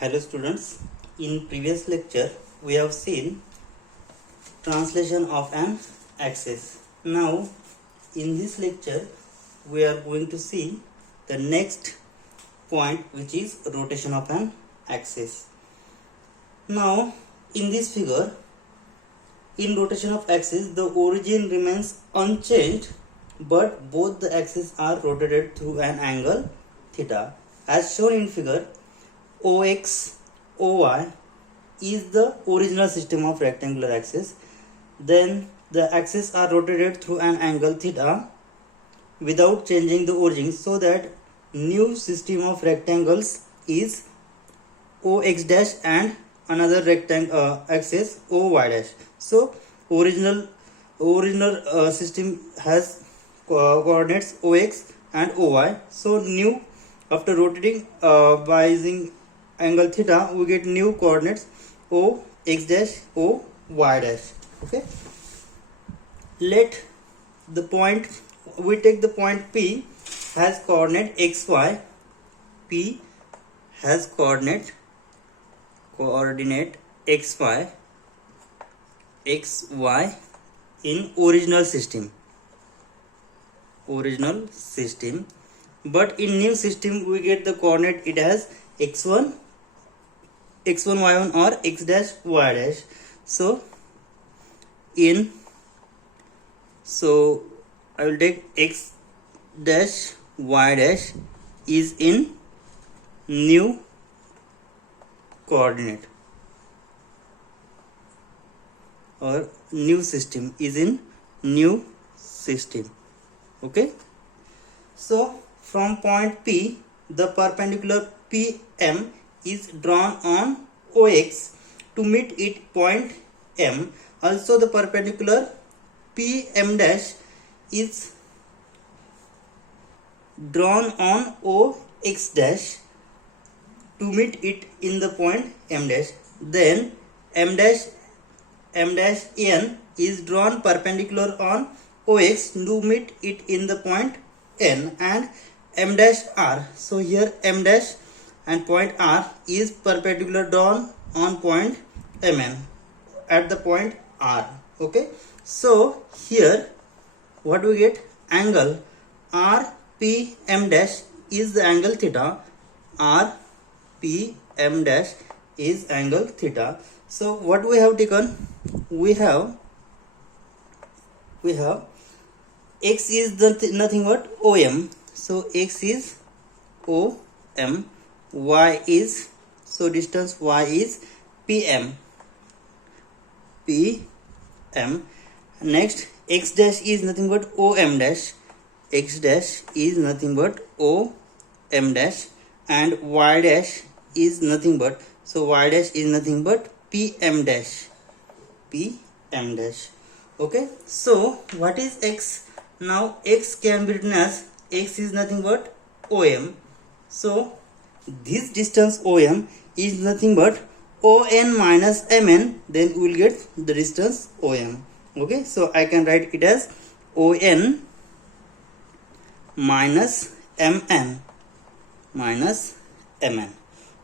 Hello students, in previous lecture we have seen translation of an axis. Now in this lecture we are going to see the next point, which is rotation of an axis. Now in this figure, in rotation of axis the origin remains unchanged, but both the axes are rotated through an angle theta. As shown in figure, OX, OY is the original system of rectangular axis. Then the axes are rotated through an angle theta without changing the origin, so that new system of rectangles is OX dash and another rectangle axis OY dash. So original system has coordinates OX and OY. So new, after rotating by using angle theta, we get new coordinates OX dash OY dash. Okay, let the point, we take the point P has coordinate xy. P has coordinate xy in original system, but in new system we get the coordinate, it has x1 y1 or x dash y dash. So I will take x dash y dash is in new coordinate, or new system is in new system. Okay, so from point P, the perpendicular PM is drawn on OX to meet it point M. Also the perpendicular PM dash is drawn on OX dash to meet it in the point M dash. Then M dash N is drawn perpendicular on OX to meet it in the point N, and M dash R. So here M dash and point R is perpendicular drawn on point MN at the point R. Okay, so here what we get, angle RPM dash is the angle theta. RPM dash is angle theta. So what we have taken, we have x is nothing but OM. So x is OM, y is, so distance y is PM. Next, x dash is nothing but OM dash. X dash is nothing but OM dash, and y dash is nothing but, so y dash is nothing but PM dash. Okay, so what is x? Now x can be written as, x is nothing but OM. So this distance OM is nothing but ON minus MN, then we will get the distance OM. Okay, so I can write it as ON minus MN.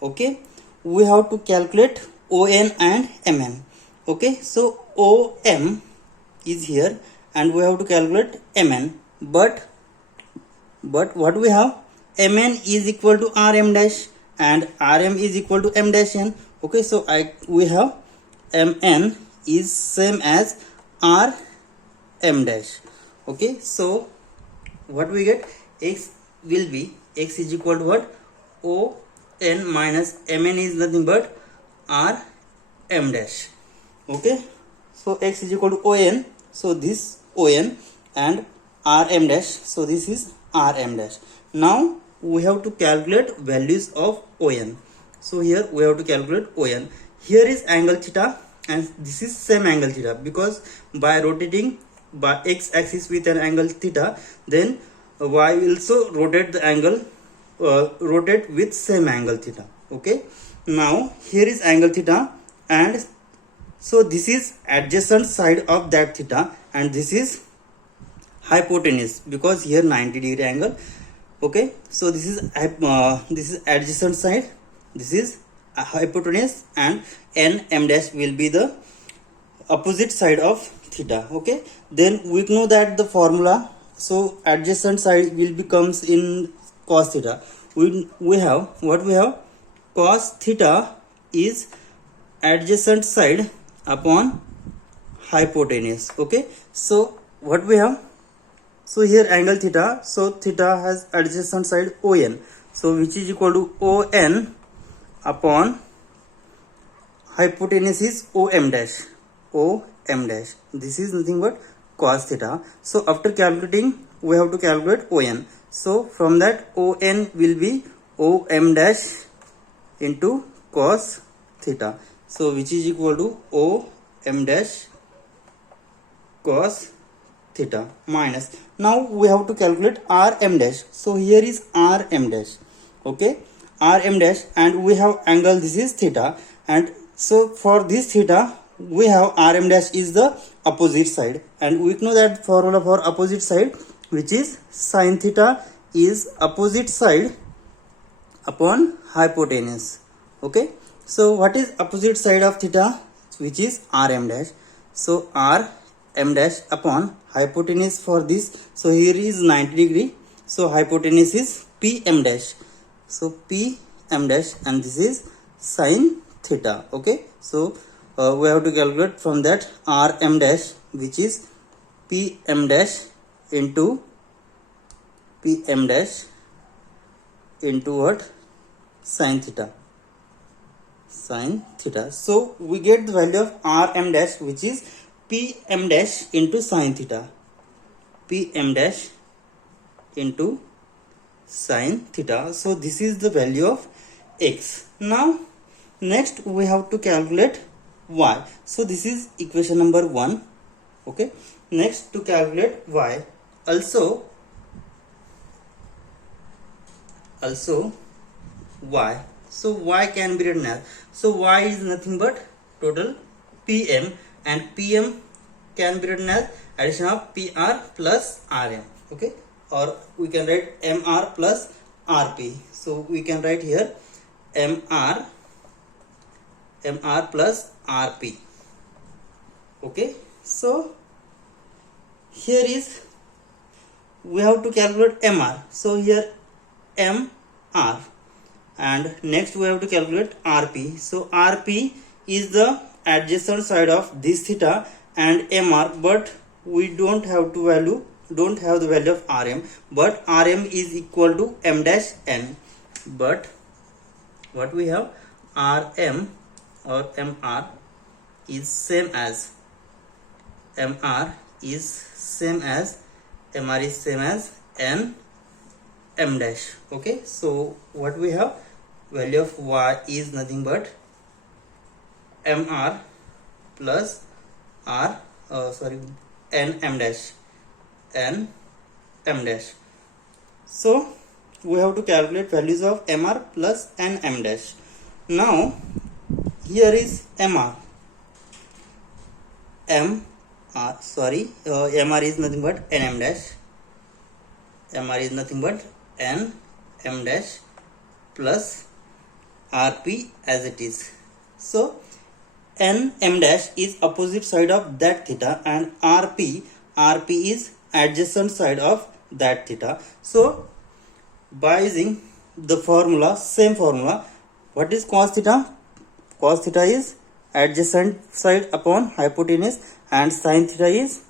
Okay, we have to calculate ON and MN. Okay, so OM is here and we have to calculate MN, but what we have, MN is equal to RM dash and RM is equal to M dash N. Okay, so we have MN is same as RM dash. Okay, so what we get, x will be, x is equal to what, ON minus MN is nothing but RM dash. Okay, so x is equal to ON, so this ON, and RM dash, so this is RM dash. Now we have to calculate values of ON. So here we have to calculate ON. Here is angle theta and this is same angle theta, because by rotating by x axis with an angle theta, then y will also rotate the angle, rotate with same angle theta. Okay, now here is angle theta, and so this is adjacent side of that theta, and this is hypotenuse, because here 90-degree angle. Okay, so this is adjacent side, this is hypotenuse, and n m dash will be the opposite side of theta. Okay, then we know that the formula, so adjacent side will becomes in cos theta. We have what we have, cos theta is adjacent side upon hypotenuse. Okay, so what we have, so here angle theta, so theta has adjacent side on, so which is equal to on upon hypotenuse is om dash. This is nothing but cos theta. So after calculating, we have to calculate on. So from that, on will be om dash into cos theta. So which is equal to om dash cos theta minus. Now we have to calculate rm dash. So here is rm dash. Okay, rm dash, and we have angle, this is theta, and so for this theta we have rm dash is the opposite side, and we know that formula for opposite side, which is sin theta is opposite side upon hypotenuse. Okay, so what is opposite side of theta, which is rm dash. So rm dash upon hypotenuse for this, so here is 90 degree, so hypotenuse is pm dash, so pm dash, and this is sin theta. Okay, so we have to calculate from that rm dash, which is pm dash into what, sin theta. So we get the value of rm dash, which is pm dash into sin theta. So this is the value of x. Now next we have to calculate y. So this is equation number 1. Okay, next to calculate y, also y. So y can be written as, so y is nothing but total pm, and pm can be written as addition of pr plus rm. Okay, or we can write mr plus rp. So we can write here mr plus rp. Okay, so here is, we have to calculate mr. So here mr, and next we have to calculate rp. So rp is the adjacent side of this theta and mr, but we don't have the value of rm, but rm is equal to m dash n. But what we have, rm or mr is same as mr is same as n m dash. Okay, so what we have, value of y is nothing but mr plus n m dash. So we have to calculate values of mr plus n m dash. Now here is mr is nothing but n m dash. mr is nothing but n m dash plus rp as it is. So n m dash is opposite side of that theta, and rp is adjacent side of that theta. So by using the formula, same formula, what is cos theta? Cos theta is adjacent side upon hypotenuse, and sin theta is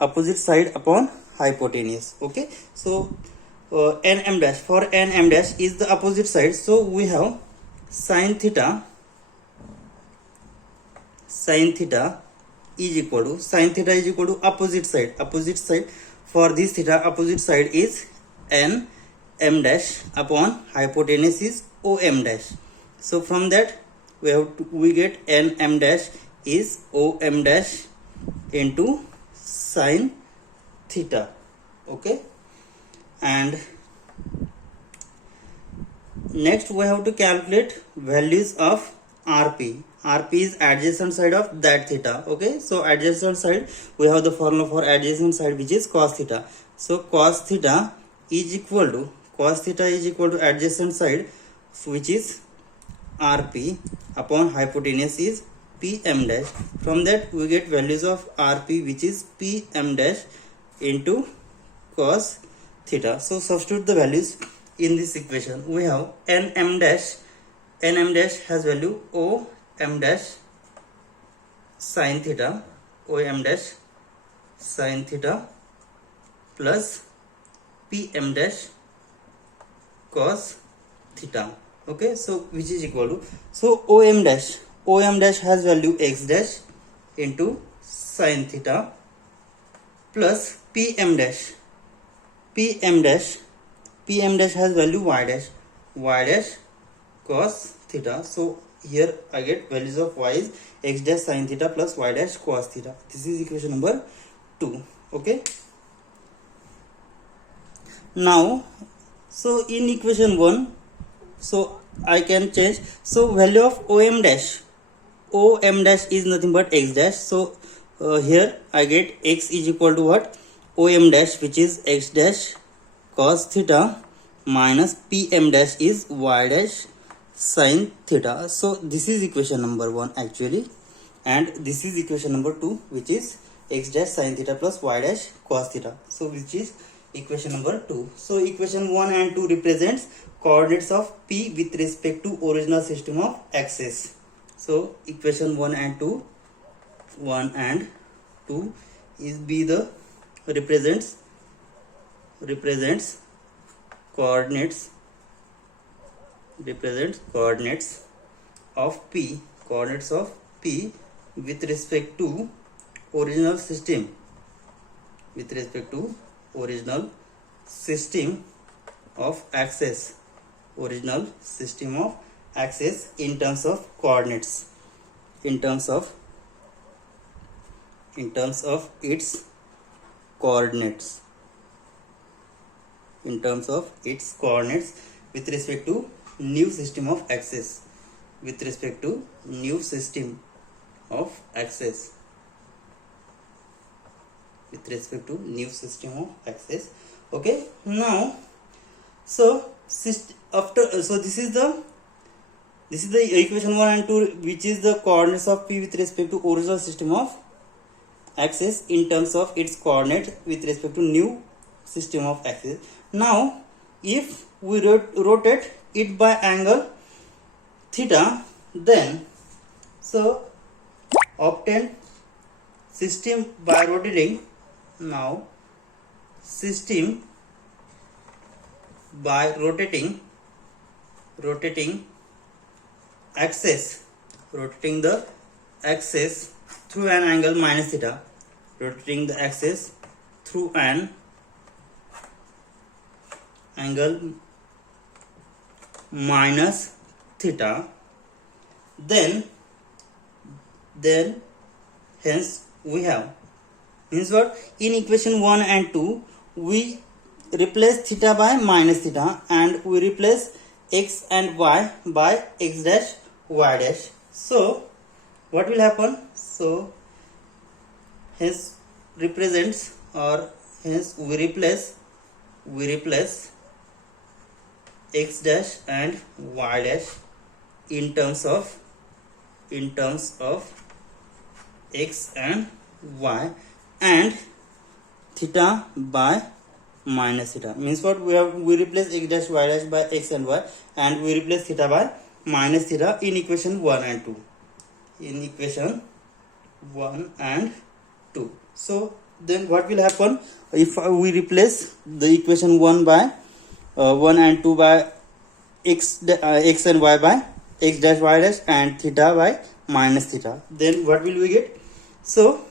opposite side upon hypotenuse. Okay, so n m dash, for n m dash is the opposite side, so we have sin theta is equal to opposite side for this theta. Opposite side is n m dash upon hypotenuse is om dash. So from that we get n m dash is om dash into sin theta. Okay, and next we have to calculate values of rp. rp is adjacent side of that theta. Okay, so adjacent side, we have the formula for adjacent side, which is cos theta. So cos theta is equal to adjacent side, which is rp upon hypotenuse is pm dash. From that we get values of rp, which is pm dash into cos theta. So substitute the values in this equation. We have nm dash has value o m dash sin theta, o m dash sin theta plus pm dash cos theta. Okay, so which is equal to, so om dash has value x dash into sin theta plus pm dash has value y dash cos theta. So here I get values of y is x dash sin theta plus y dash cos theta. This is equation number 2. Okay, now so in equation 1, so I can change, so value of om dash is nothing but x dash. So here I get x is equal to what, om dash, which is x dash cos theta, minus pm dash is y dash sin theta. So this is equation number 1 actually, and this is equation number 2, which is x dash sin theta plus y dash cos theta. So which is equation number 2. So equation 1 and 2 represents coordinates of p with respect to original system of axis. So equation 1 and 2 is be the represents coordinates of p with respect to original system of axis in terms of coordinates, in terms of its coordinates with respect to new system of axis, Okay, now so this is the equation 1 and 2, which is the coordinates of p with respect to original system of axis in terms of its coordinate with respect to new system of axis. Now if we rotate it by angle theta, then so obtain system by rotating. Now system by rotating axis, rotating the axis through an angle minus theta, rotating the axis through an angle minus theta, then hence we have, means what, in equation 1 and 2 we replace theta by minus theta, and we replace x and y by x dash y dash. So what will happen, so hence represents, or hence we replace x dash and y dash in terms of x and y, and theta by minus theta, means what, we replace x dash y dash by x and y, and we replace theta by minus theta in equation 1 and 2. So then what will happen if we replace the equation 1 and 2 by x and y by x dash y dash and theta by minus theta, then what will we get? So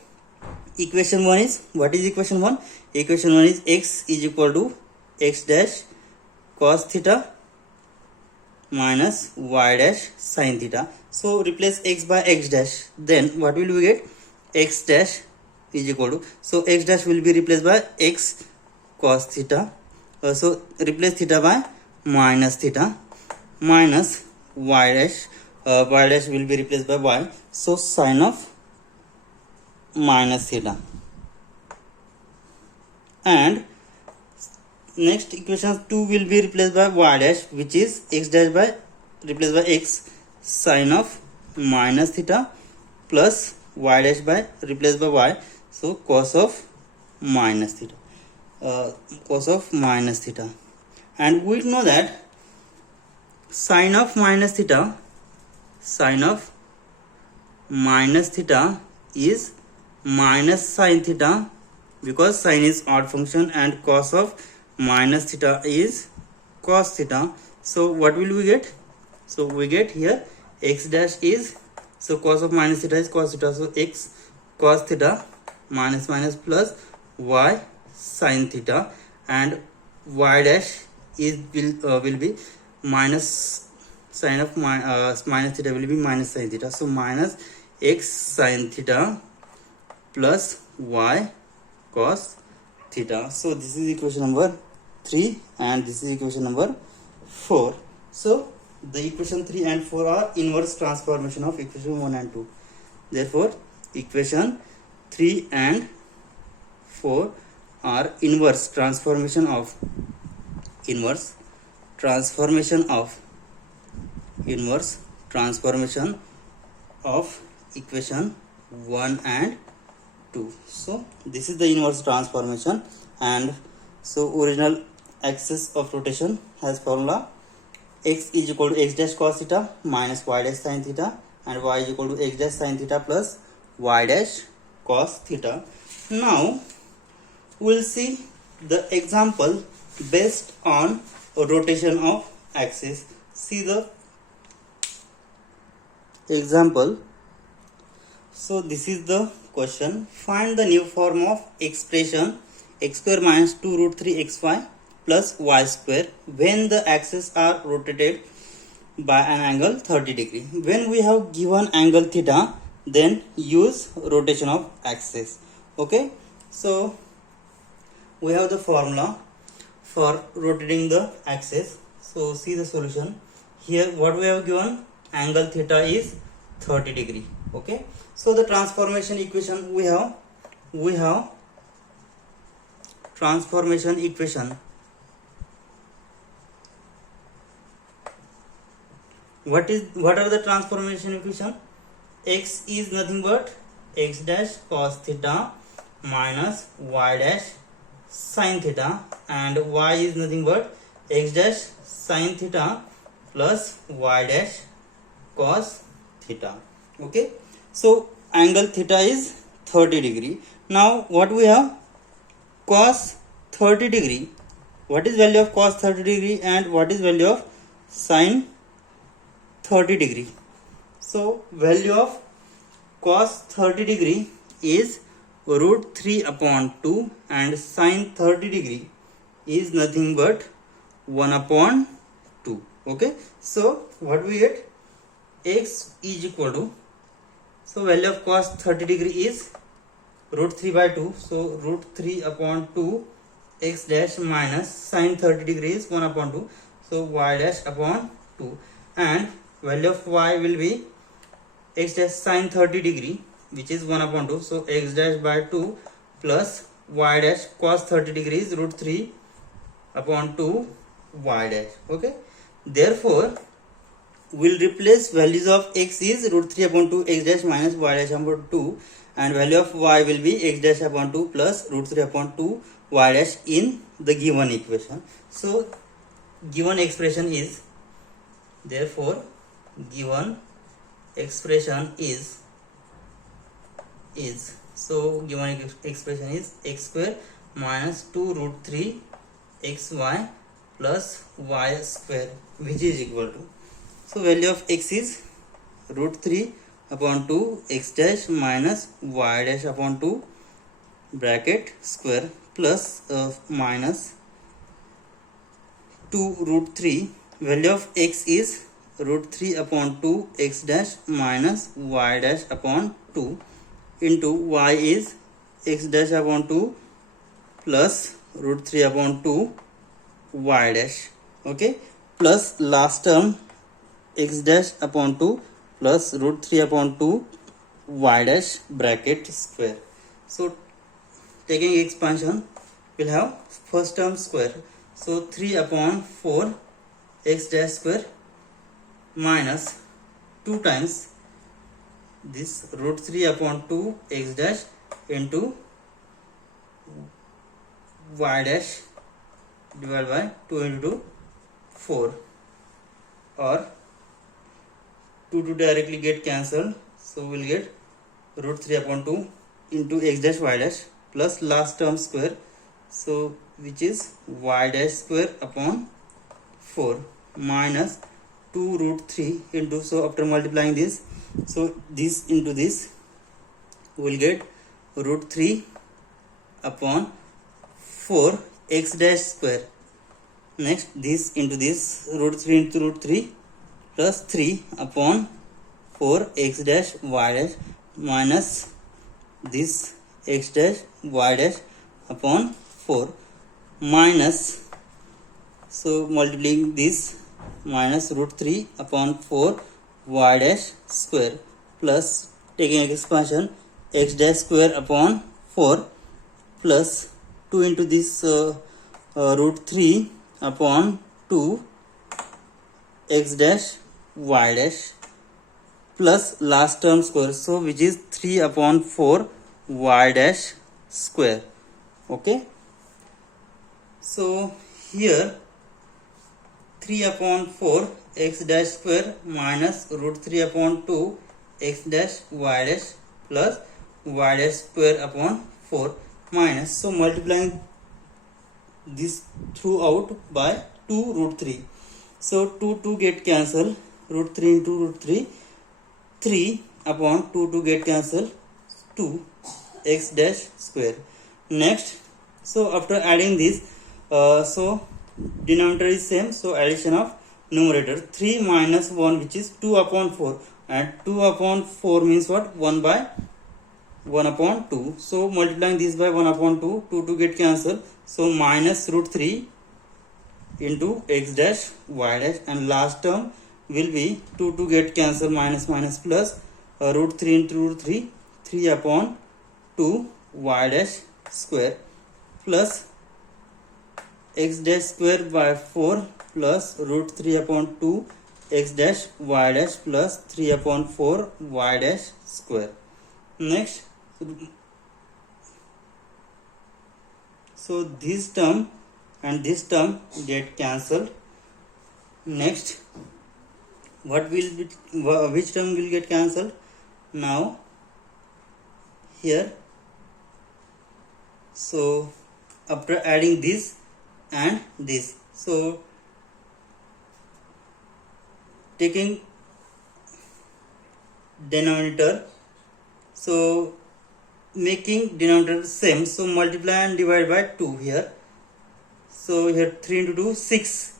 equation 1 is, what is equation 1? Equation 1 is x is equal to x dash cos theta minus y dash sin theta. So replace x by x dash, then what will we get? X dash is equal to, so x dash will be replaced by x cos theta, so replace theta by minus theta, minus y dash will be replaced by y, so sin of minus theta. And next equation 2 will be replaced by y dash, which is x dash by replaced by x, sine of minus theta plus y dash by replaced by y, so cos of minus theta, cos of minus theta. And we know that sine of minus theta is minus sine theta, because sine is odd function and cos of minus theta is cos theta. So what will we get? So we get here x dash is, so cos of minus theta is cos theta, so x cos theta minus minus plus y sin theta, and y dash is will be minus sine of minus theta will be minus sin theta, so minus x sin theta plus y cos theta. So this is equation number 3 and this is equation number 4. So the equation 3 and 4 are inverse transformation of equation 1 and 2. Therefore equation 3 and 4 are inverse transformation of equation 1 and 2. So this is the inverse transformation, and so original axis of rotation has formula x is equal to x dash cos theta minus y dash sin theta, and y is equal to x dash sin theta plus y dash cos theta. Now we'll see the example based on rotation of axis. See the example. So this is the question. Find the new form of expression x square minus 2 root 3 xy plus y square when the axes are rotated by an angle 30 degree. When we have given angle theta, then use rotation of axis. Okay, so we have the formula for rotating the axis. So see the solution. Here what we have given, angle theta is 30 degree. Okay, so the transformation equation we have transformation equation. What are the transformation equation? X is nothing but x dash cos theta minus y dash sin theta, and y is nothing but x dash sin theta plus y dash cos theta. Okay, so angle theta is 30 degree. Now what we have, cos 30 degree. What is value of cos 30 degree and what is value of sin 30 degree? So value of cos 30 degree is root 3 upon 2 and sin 30 degree is nothing but 1 upon 2. Okay, so what we get, x is equal to, so value of cos 30 degree is root 3 by 2, so root 3 upon 2 x dash minus sin 30 degree is 1 upon 2, so y dash upon 2, and value of y will be x dash sin 30 degree, which is 1 upon 2, so x dash by 2 plus y dash cos 30 degree is root 3 upon 2 y dash. Okay, therefore we'll replace values of x is root 3 upon 2 x dash minus y dash upon 2, and value of y will be x dash upon 2 plus root 3 upon 2 y dash in the given equation. So given expression is, therefore given expression is so given expression is x square minus 2 root 3 xy plus y square, which is equal to, so value of x is root 3 upon 2 x dash minus y dash upon 2 bracket square plus minus 2 root 3, value of x is root 3 upon 2 x dash minus y dash upon 2 into y is x dash upon 2 plus root 3 upon 2 y dash. Okay, plus last term x dash upon 2 plus root 3 upon 2 y dash bracket square. So taking expansion, we'll have first term square, so 3 upon 4 x dash square minus 2 times this root 3 upon 2 x dash into y dash divided by 2 into 2 4, or 2 to directly get cancelled, so we'll get root 3 upon 2 into x dash y dash plus last term square, so which is y dash square upon 4 minus 2 root 3 into, so after multiplying this, so this into this we'll get root 3 upon 4 x dash square. Next this into this, root 3 into root 3 plus 3 upon 4 x dash y dash minus this x dash y dash upon 4 minus, so multiplying this minus root 3 upon 4 y dash square plus taking expansion x dash square upon 4 plus 2 into this root 3 upon 2 x dash y dash plus last term square, so which is 3 upon 4 y dash square. Okay, so here 3 upon 4 x dash square minus root 3 upon 2 x dash y dash plus y dash square upon 4 minus, so multiplying this throughout by 2 root 3, so 2 get cancelled, root 3 into root 3, 3 upon 2 get cancelled, 2 x dash square. Next, so after adding this, so denominator is same, so addition of numerator 3 minus 1 which is 2 upon 4, and 2 upon 4 means what, 1 by 1 upon 2, so multiplying this by 1 upon 2, 2 get cancelled, so minus root 3 into x dash y dash, and last term will be 2 get cancelled, minus minus plus root 3 into root 3, 3 upon 2 y dash square plus x dash square by 4 plus root 3 upon 2 x dash y dash plus 3 upon 4 y dash square. Next, so this term and this term get cancelled. Next, what will be, which term will get cancelled? Now here, so after adding this and this, so taking denominator, so making denominator same, so multiply and divide by 2 here, so here 3 into 2 6,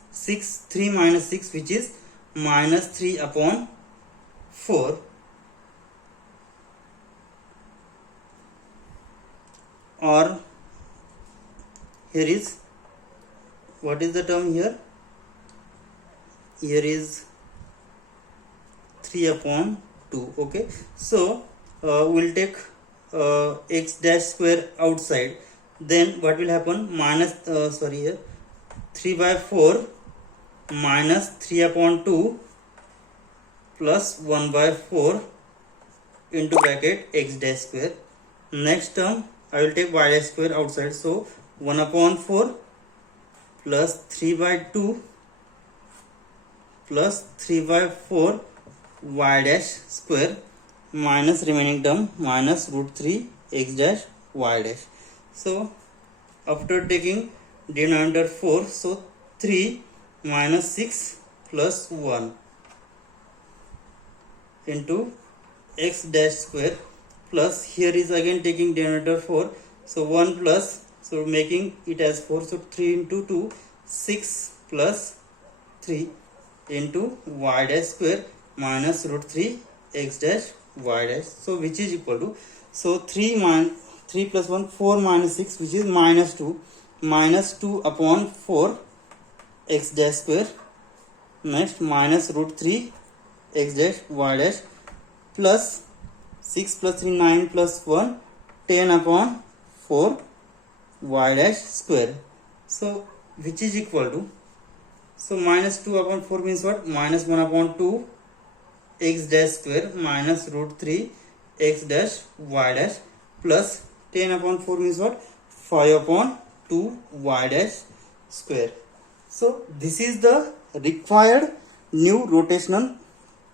3 minus 6 which is minus 3 upon 4, or here is, what is the term here, here is 3 upon 2. Okay, so we'll take x dash square outside, then what will happen, minus here 3 by 4 minus 3 upon 2 plus 1 by 4 into bracket x dash square. Next term I will take y dash square outside, so 1 upon 4 plus 3 by 2 plus 3 by 4 y dash square minus remaining term minus root 3 x dash y dash. So after taking denominator 4, so 3 minus 6 plus 1 into x dash square plus, here is again taking denominator 4, so 1 plus, so making it as 4, so 3 into 2 6 plus 3 into y dash square minus root 3 x dash y dash, so which is equal to, so 3 plus 1 4 minus 6 which is minus 2 upon 4 x dash square. Next, minus root 3 x dash y dash plus 6 plus 3 9 plus 1 10 upon 4 y dash square, so which is equal to, so minus 2 upon 4 means what, minus 1 upon 2 x dash square minus root 3 x dash y dash plus 10 upon 4 means what? 5 upon 2 y dash square. So this is the required new rotational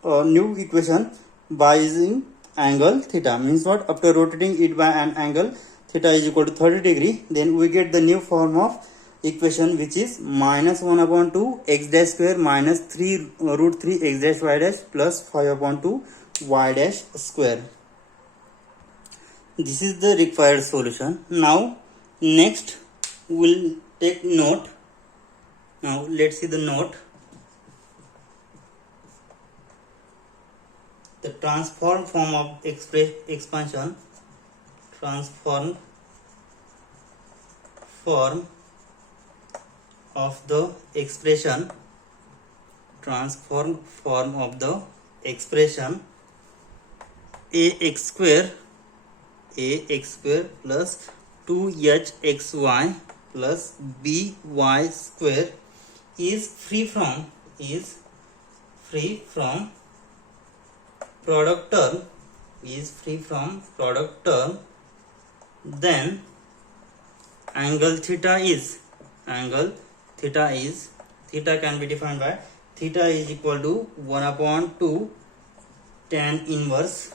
new equation by using angle theta. Means what? After rotating it by an angle theta is equal to 30 degree, then we get the new form of equation, which is minus 1 upon 2 x dash square minus 3 root 3 x dash y dash plus 5 upon 2 y dash square. This is the required solution. Now next we'll take note. Now let's see the note. The transformed form of expansion, transformed form of the expression, transformed form of the expression ax square plus 2hxy plus by square is free from product term, then angle theta can be defined by theta is equal to 1 upon 2 tan inverse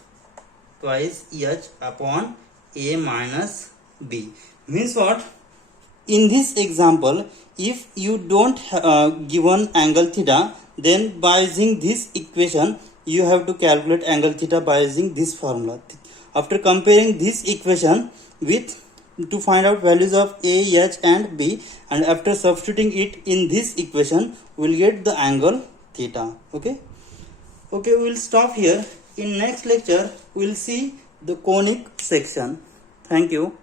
twice h upon a minus b. Means what? In this example, if you don't given angle theta, then by using this equation you have to calculate angle theta by using this formula. After comparing this equation with to find out values of a, h and b, and after substituting it in this equation, we will get the angle theta. Okay, we will stop here. In next lecture we will see the conic section. Thank you.